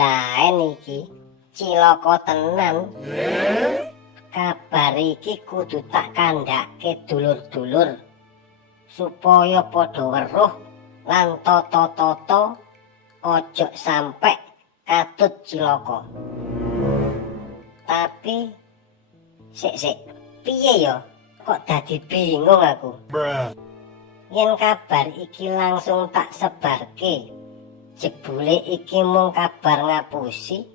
Laen iki cilaka tenan. Kabar iki kudu tak kandhake dulur-dulur supaya padha weruh lan tata-tata ojo sampe katut cilaka. Tapi sik piye ya kok dadi bingung aku. Yen kabar iki langsung tak sebarke, jebule iki mung kabar ngapusi,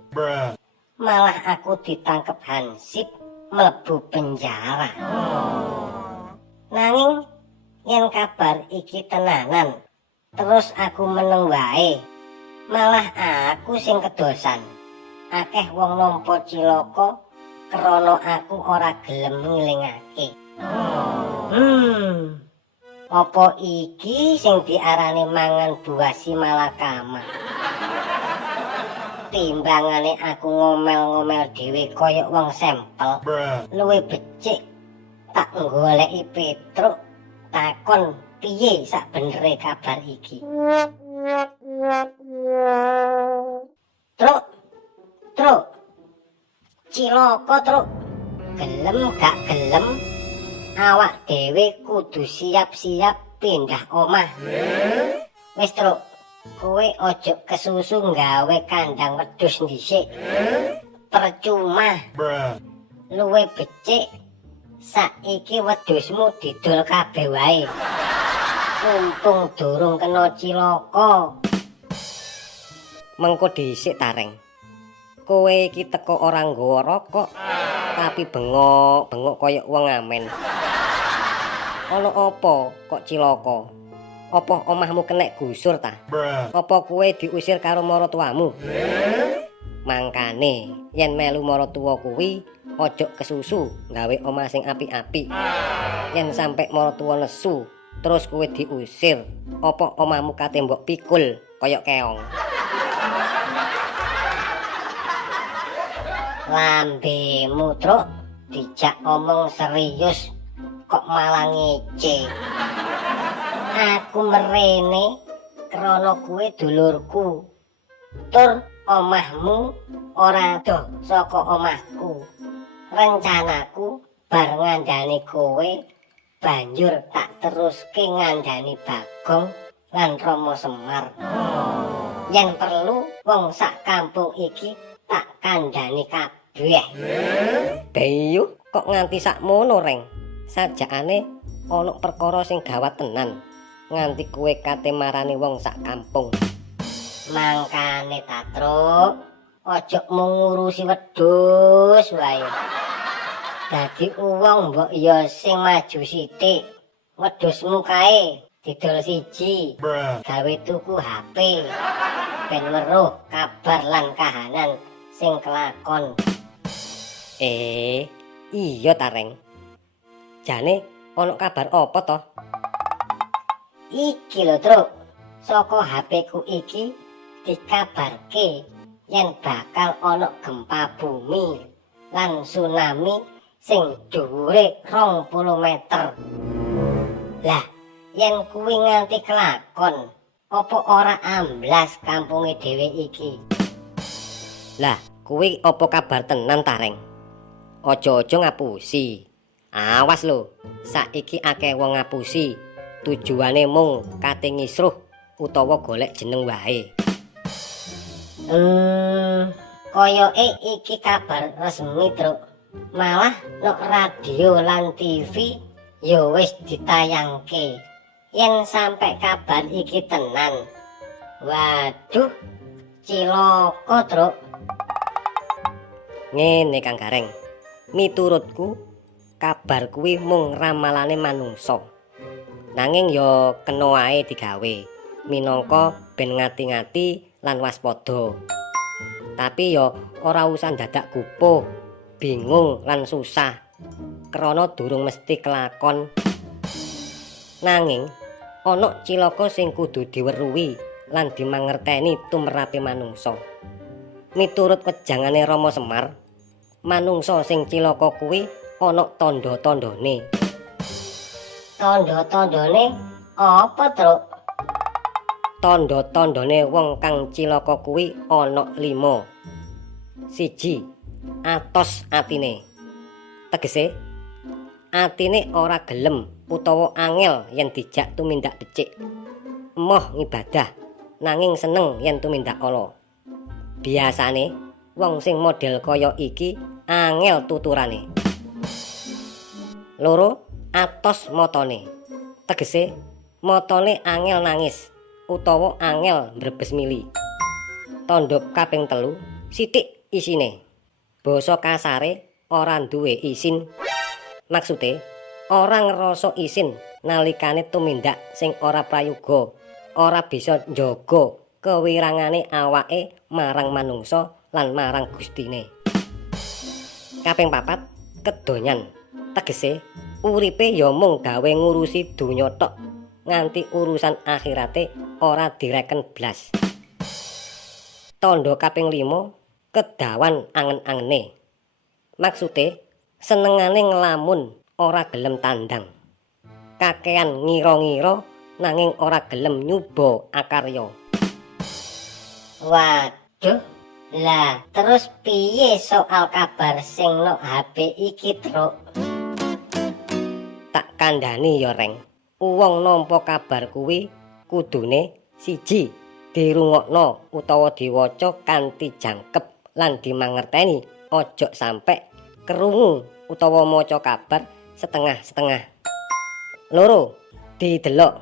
malah aku ditangkep Hansip mlebu penjara. Nanging yen kabar iki tenanan, terus aku meneng wae, malah aku sing kedosan. Akeh wong nampa cilaka krana aku ora gelem ngilingake. Apa iki sing diarani mangan buah si malakama? Timbangane aku ngomel-ngomel dhewe kaya wong sampel, luwih becik tak goleki Petruk takon piye sak benere kabar iki. Truk, cilaka Truk, gelem gak gelem awak dhewe kudu siap-siap pindah omah. Wis Truk, kowe ojo kesusu gawe kandang wedhus dhisik. Percuma. Luwih becik saiki wedhusmu didol kabeh wae. Mumpung durung kena cilaka. Mengko dhisik Tareng. Kowe iki teko ora nggawa rokok, tapi bengok-bengok kaya wong ngamen. Ana apa kok cilaka? Apa omahmu kenek gusur ta? Apa kowe diusir karo maratuwamu? Mangkane yen melu maratuwa kuwi ojo kesusu gawe omah sing apik-apik. Yen sampe maratuwa nesu terus kowe diusir, apa omahmu kate mbok pikul kaya keong. Lambemu Truk, dijak omong serius kok malah ngece. Aku merene krana kuwe dulurku. Tur omahmu ora doh saka omahku. Rencanaku bar ngandani kowe banjur tak teruske ngandani Bagong lan Rama Semar. Yen perlu wong sak kampung iki tak kandhani kabeh. Bayu kok nganti sakmono Reng. Sajakane ana perkara sing gawat tenan. Nganti kowe kate marani wong sak kampung. Mangkane ta Truk, ojo mung ngurusi wedhus wae. Dadi wong mbok ya sing maju sithik. Wedhusmu kae didol siji. Gawe tuku HP. Ben weruh kabar lan kahanan sing kelakon. Iya Tareng. Jane ana kabar apa toh? Iki lho Truk, saka HP ku iki dikabarke yen bakal ana gempa bumi lan tsunami sing dhuwure 20 meter. Lah, yen kuwi nganti kelakon, apa ora amblas kampunge dhewe iki? Lah, kuwi apa kabar tenan Tareng? Ojo-ojo ngapusi. Awas lho, saiki akeh wong ngapusi. Tujuane mung kate ngisruh utawa golek jeneng wae. Koyoke iki kabar resmi Truk. Malah nok radio lan TV ya wis ditayangke. Yen sampe kabar iki tenan, waduh, cilaka Truk. Ngene Kang Gareng. Miturutku kabar kuwi mung ramalane manungsa. Nanging ya kena wae digawe minangka ben ngati-ngati lan waspada. Tapi ya ora usah dadak gupuh, bingung lan susah krana durung mesti kelakon. Nanging ana cilaka sing kudu diweruhi lan dimangerteni tumrape manungsa. Miturut wejangane Rama Semar, manungsa sing cilaka kuwi ana tanda-tandane. Tanda-tandane apa Truk? Tandha-tandhane wong kang cilaka kuwi ana 5. 1. Atos atine. Tegese atine ora gelem utawa angel yen dijak tumindak becik. Emoh ngibadah nanging seneng yen tumindak ala. Biasane wong sing model kaya iki angel tuturane. 2. Atos matane. Tegese matane angel nangis utawa angel mbrebes mili. Tandha kaping 3, sithik isine. Basa kasare ora duwe isin. Maksude ora ngrasa isin nalikane tumindak sing ora prayoga, ora bisa njaga kewirangane awake marang manungsa lan marang Gustine. Kaping 4, kedonyan. Tegese uripe ya mung gawe ngurusi donya tok, nganti urusan akhirate ora direken blas. Tandha kaping 5, kedawan angen-angene. Maksude senengane nglamun ora gelem tandang. Kakean ngira-ngira nanging ora gelem nyuba akarya. Waduh, lah terus piye soal kabar sing nok HP iki, Truk? Tak kandhani ya, Reng. Wong nampa kabar kuwi kudune 1. dirungokno utawa diwaca kanthi jangkep lan dimangerteni, ojo sampe krungu utawa maca kabar setengah-setengah. 2. Didelok,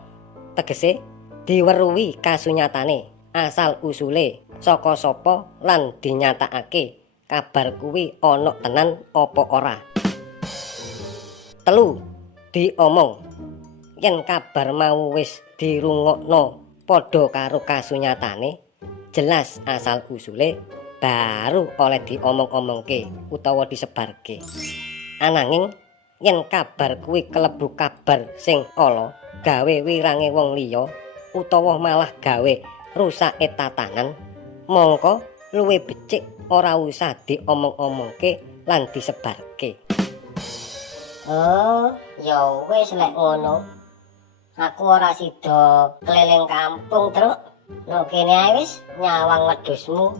tegese diweruhi kasunyatane, asal usule saka sapa lan dinyatakake kabar kuwi ana tenan apa ora. 3. Diomong, yen kabar mau wis dirungokno padha karo kasunyatane, jelas asal usule baru oleh diomong-omongke utawa disebarke. Ananging yen kabar kuwi kelebu kabar sing ala, gawe wirange wong liya utawa malah gawe rusake tatanan, mongko luwih becik ora usah diomong-omongke lan disebarke. Oh, ya wis lek ngono. Aku ora sida keliling kampung, Truk. No kene ae wis nyawang wedhusmu.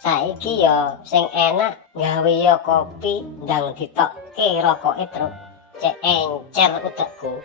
Saiki ya sing enak gawe ya kopi ndang ditokke rokoke, Truk. Cek encer utekku.